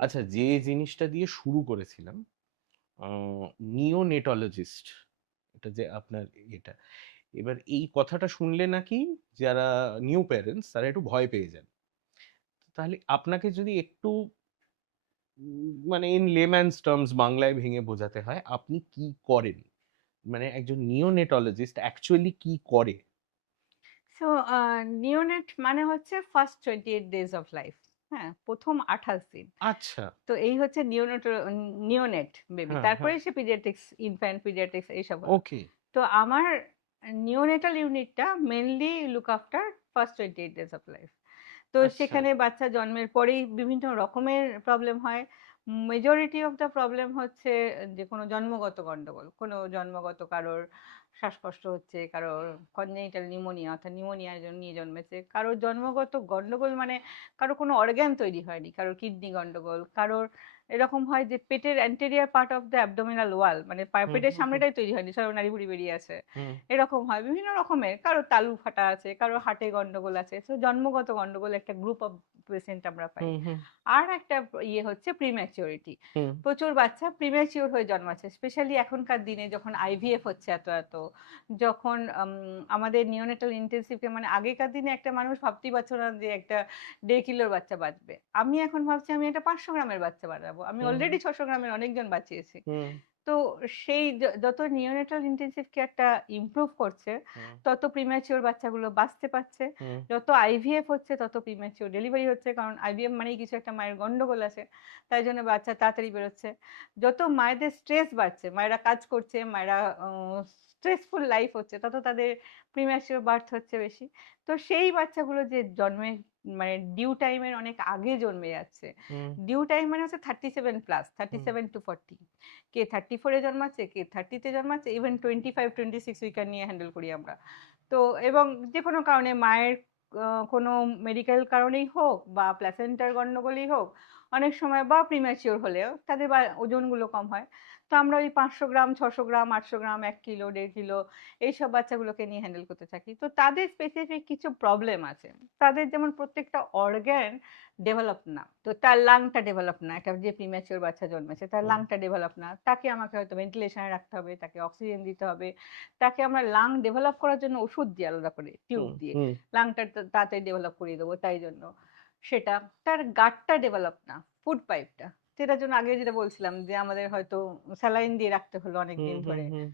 আচ্ছা, যে জিনিসটা দিয়ে শুরু করেছিলাম, নিওনেটলজিস্ট, এটা যে আপনার এটা, এবার এই কথাটা শুনলে নাকি যারা নিউ প্যারেন্টস তারা একটু ভয় পেয়ে যান। তাহলে আপনাকে যদি একটু মানে ইন লেম্যানস টার্মস বাংলায় ভেঙে বোঝাতে হয়, আপনি কি করেন, মানে একজন নিওনেটলজিস্ট অ্যাকচুয়ালি কি করে? সো নিওনেট মানে হচ্ছে ফার্স্ট 28 ডেজ অফ লাইফ। হ্যাঁ, প্রথম 28 দিন। আচ্ছা। তো এই হচ্ছে নিওনেট বেবি। হ্যাঁ, তারপরে হ্যাঁ। সে পিডিয়াট্রিক্স, ইনফ্যান্ট পিডিয়াট্রিক্স এইসব হলো। ওকে। তো আমার নিওনেটাল ইউনিটটা mainly look after first 28 days of life. তো আচ্ছা। সেখানে বাচ্চা জন্মের পরেই বিভিন্ন রকমের প্রবলেম হয়। মেজরিটি অফ দ্য প্রবলেম হচ্ছে যে কোনো জন্মগত গন্ডগোল, কোনো জন্মগত কারোর শ্বাসকষ্ট হচ্ছে, কারোর কনজেনিটাল নিউমোনিয়া অর্থাৎ নিউমোনিয়ার জন্য নিয়ে জন্মেছে, কারোর জন্মগত গন্ডগোল মানে কারোর কোনো অর্গ্যান তৈরি হয়নি, কারোর কিডনি গন্ডগোল, কারোর এরকম হয় যে পেটের anterior part of the abdominal ওয়াল মানে হুম, পেটের হুম, হুম, সামনেটাই তৈরি হয়নি, সব নাড়িভুড়ি বেরিয়ে আছে, হুম, এরকম হয় বিভিন্ন রকমের, কারো তালু ফাটা আছে, কারো হার্টে গন্ডগোল আছে। তো জন্মগত গন্ডগোল একটা গ্রুপ অফ পেশেন্ট আমরা পাই। হুম, হুম, আর একটা ইয়ে হচ্ছে প্রিম্যাচিওরিটি। হুম, প্রচুর বাচ্চা প্রিম্যাচিওর হয়ে জন্মাচ্ছে, স্পেশালি এখনকার দিনে যখন আইভিএফ হচ্ছে এত এত, যখন আমাদের নিওনেটাল ইন্টেন্সিভকে, মানে আগেকার দিনে একটা মানুষ ভাবতেই পারছো না যে একটা 1.5 কিলোর বাচ্চা বাঁচবে, আমি এখন ভাবছি আমি একটা 500 গ্রামের বাচ্চা বাঁচাবো, আমি হুম, অলরেডি 600 গ্রামের অনেকজন বাঁচিয়েছি। হুম, তো সেই যত নিওনেটাল ইন্টেন্সিভ কেয়ারটা ইমপ্রুভ করছে, হুম, তত প্রিম্যাচিওর বাচ্চাগুলো বাঁচতে পারছে। হুম, যত আইভিএফ হচ্ছে তত প্রিম্যাচিওর ডেলিভারি হচ্ছে, কারণ আইভিএফ মানেই কিছু একটা মায়ের গন্ডগোল আছে, তাই জন্য বাচ্চা তাড়াতাড়ি বেরোচ্ছে। যত মায়েদের স্ট্রেস বাড়ছে, মায়েরা কাজ করছে, মায়েরা স্ট্রেসফুল লাইফ হচ্ছে, তত তাদের প্রিম্যাচিওর বার্থ হচ্ছে বেশি। তো সেই বাচ্চাগুলো যে জন্মে মানে ডিউ টাইমের অনেক আগে জন্মে যাচ্ছে, হুম, ডিউ টাইম মানে হচ্ছে 37+, থার্টি হুম, সেভেন টু ফর্টি কে 34-এ জন্মাচ্ছে, কে 30-তে জন্মাচ্ছে, ইভেন 25-26 উইকার নিয়ে হ্যান্ডেল করি আমরা। তো এবং যে কোনো কারণে মায়ের কোনো মেডিকেল কারণেই হোক বা প্ল্যাসেন্টার গন্ডগোলেই হোক, অনেক সময় বা প্রিম্যাচিওর হলেও তাদের ওজনগুলো কম হয়। তো আমরা ওই 500 গ্রাম, 600 গ্রাম, 800 গ্রাম, 1 কিলো, 1.5 কিলো এইসব বাচ্চাগুলোকে নিয়ে হ্যান্ডেল করতে থাকি। তো তাদের স্পেসিফিক কিছু প্রবলেম আছে। তাদের যেমন প্রত্যেকটা অর্গ্যান ডেভেলপ না, তো তার লাংটা ডেভেলপ না, একটা যে প্রিম্যাচিওর বাচ্চা জন্মেছে তার হুম, লাংটা ডেভেলপ না, তাকে আমাকে হয়তো ভেন্টিলেশনে রাখতে হবে, তাকে অক্সিজেন দিতে হবে, তাকে আমরা লাং ডেভেলপ করার জন্য ওষুধ দিই আলাদা করে টিউব হুম, দিয়ে, হুম, লাংটা তাড়াতাড়ি ডেভেলপ করিয়ে দেবো, তাই জন্য সেটা। তার গাটটা ডেভেলপ না, ফুড পাইপটা, সেটার জন্য আগে যেটা বলছিলাম যে আমাদের হয়তো স্যালাইন দিয়ে রাখতে হলো অনেক হুম, দিন হুম, ধরে। হুম,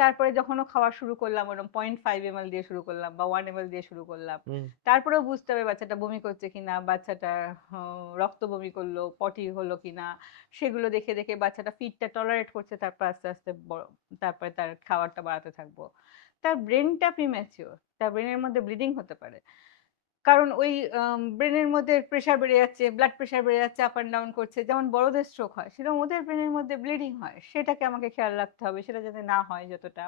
তারপরে যখন ও খাওয়া শুরু করলাম ওরকম 0.5 ml দিয়ে শুরু করলাম বা 1 ml দিয়ে শুরু করলাম, হুম, তারপরেও বুঝতে হবে বাচ্চাটা বমি করছে কিনা, বাচ্চাটা রক্ত বমি করলো, পটি হলো কিনা, সেগুলো দেখে দেখে বাচ্চাটা ফিডটা টলারেট করছে, তারপর আস্তে আস্তে তারপরে তার খাবারটা বাড়াতে থাকবো। তার ব্রেনটা প্রিম্যাচিওর, তার ব্রেনের মধ্যে ব্লিডিং হতে পারে, কারণ ওই ব্রেনের মধ্যে প্রেশার বেড়ে যাচ্ছে, ব্লাড প্রেশার বেড়ে যাচ্ছে, আপ অ্যান্ড ডাউন করছে, যেমন বড়দের স্ট্রোক হয় সেরকম ওদের ব্রেনের মধ্যে ব্লিডিং হয়, সেটাকে আমাকে খেয়াল রাখতে হবে, সেটা যাতে না হয় যতটা।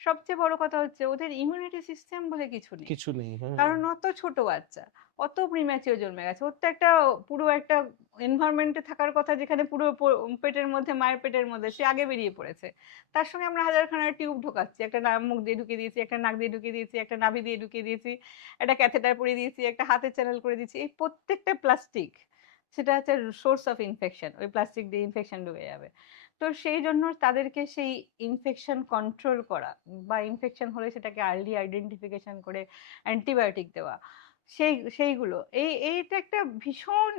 সবচেয়ে বড় কথা হচ্ছে ওদের ইমিউনিটি সিস্টেম বলে কিছু নেই, কিছু নেই, হ্যাঁ। কারণ অত ছোট বাচ্চা, অত প্রিম্যাচিওর জন্মে গেছে, ওর তো একটা পুরো একটা এনভায়রনমেন্টে থাকার কথা যেখানে পুরো পেটের মধ্যে, মায়ের পেটের মধ্যে সে আগে বেরিয়ে পড়েছে, তার সঙ্গে আমরা হাজারখানা টিউব ঢোকাচ্ছি, একটা মুখ দিয়ে ঢুকিয়ে দিয়েছি, একটা নাক দিয়ে ঢুকিয়ে দিয়েছি, একটা নাভি দিয়ে ঢুকিয়ে দিয়েছি, একটা ক্যাথেটার পরিয়ে দিয়েছি, একটা হাতের চ্যানেল করে দিয়েছি, এই প্রত্যেকটা প্লাস্টিক, সেটা হচ্ছে সোর্স অফ ইনফেকশন, ওই প্লাস্টিক দিয়ে ইনফেকশন ঢুকে যাবে। তো সেই জন্য তাদেরকে সেই ইনফেকশন কন্ট্রোল করা বা ইনফেকশন হলে সেটাকে আর্লি আইডেন্টিফিকেশন করে অ্যান্টিবায়োটিক দেওয়া, সেইগুলো এইটা একটা ভীষণ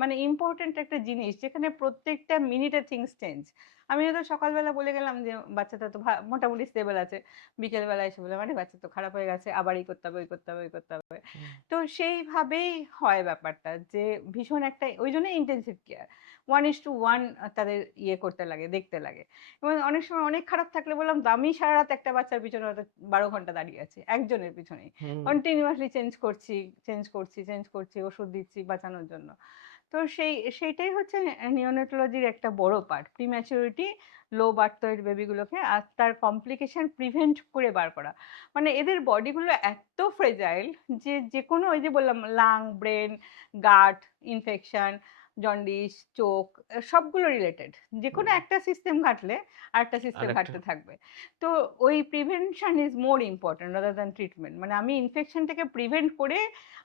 মানে ইম্পর্টেন্ট একটা জিনিস, যেখানে প্রত্যেকটা মিনিটে থিংস চেঞ্জ। আমি হয়তো সকালবেলা বলে গেলাম যে বাচ্চাটা তো মোটামুটি স্টেবল আছে, বিকেলবেলা এসে বললাম আরে বাচ্চা তো খারাপ হয়ে গেছে, আবার এই করতে হবে, ওই করতে হবে, ওই করতে হবে। হুম, তো সেইভাবেই হয় ব্যাপারটা, যে ভীষণ একটা, ওই জন্য ইন্টেন্সিভ কেয়ার 1:1 তাদের ইয়ে করতে লাগে, দেখতে লাগে। এবং অনেক সময় অনেক খারাপ থাকলে বললাম তো আমি সারা রাত একটা বাচ্চার পিছনে হয়তো 12 ঘন্টা দাঁড়িয়ে আছি, একজনের পিছনেই হুম, কন্টিনিউয়াসলি চেঞ্জ করছি, ওষুধ দিচ্ছি বাঁচানোর জন্য। তো সেইটাই হচ্ছে নিওনেটোলজির একটা বড় part, prematurity, low birth weight বেবিগুলোকে আর তার কমপ্লিকেশন প্রিভেন্ট করে বার করা। মানে এদের বডিগুলো এত ফ্রেজাইল যে যে কোনো, ওই যে বললাম লাং, ব্রেন, গাট ইনফেকশন, জন্ডিস, চোখ, সবগুলো রিলেটেড, যে কোনো হুম। একটা সিস্টেম ঘাটলে আরেকটা সিস্টেম আরেকটা। ঘাটতে থাকবে। তো ওই prevention is more important rather than treatment, মানে আমি ইনফেকশন থেকে প্রিভেন্ট করে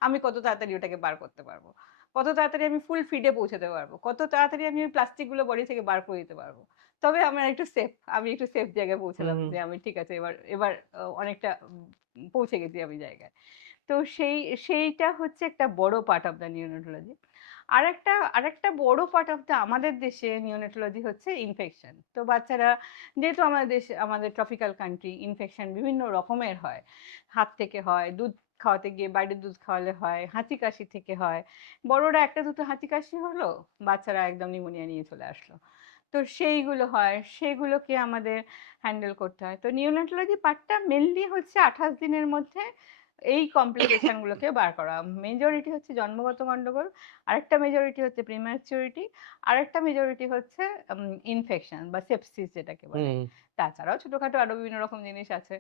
আমি কত তাড়াতাড়ি ওটাকে বার করতে পারবো। কত তাড়াতাড়ি আমি ফুল ফিডে পৌঁছাতে পারবো, কত তাড়াতাড়ি আমি ওই প্লাস্টিকগুলো বডি থেকে বার করে দিতে পারবো। তবে আমার একটু সেফ, আমি একটু সেফ জায়গায় পৌঁছালাম হুম, যে আমি ঠিক আছে এবার এবার অনেকটা পৌঁছে গেছি আমি জায়গায়। তো সেইটা হচ্ছে একটা বড় পার্ট অফ দ্য নিওনেটোলজি। আরেকটা বড় পার্ট অফ দ্য আমাদের দেশে নিওনেটোলজি হচ্ছে ইনফেকশন। তো বাচ্চারা, যেহেতু আমাদের দেশে, আমাদের ট্রপিক্যাল কান্ট্রি, ইনফেকশন বিভিন্ন রকমের হয়। হাত থেকে হয়, দুধ খাওয়াতে গিয়ে বাইরের দুধ খাওয়ালে হয়, হাঁচি কাশি থেকে হয়। বড়রা একটা দুটো হাঁচি কাশি হলো, বাচ্চারা একদম নিউমোনিয়া নিয়ে চলে আসলো। তো সেইগুলো হয়, সেগুলোকে আমাদের হ্যান্ডেল করতে হয়। তো নিওনেটোলজি পার্টটা মেইনলি হচ্ছে 28 দিনের মধ্যে এই কমপ্লিকেশন গুলোকে বার করা। মেজরিটি হচ্ছে জন্মগত গন্ডগোল, আরেকটা মেজরিটি হচ্ছে প্রিম্যাচুরিটি, আরেকটা মেজরিটি হচ্ছে ইনফেকশন বা সেপসিস যেটাকে বলে। হুম। তাছাড়াও ছোটখাটো আরো বিভিন্ন রকম জিনিস আছে।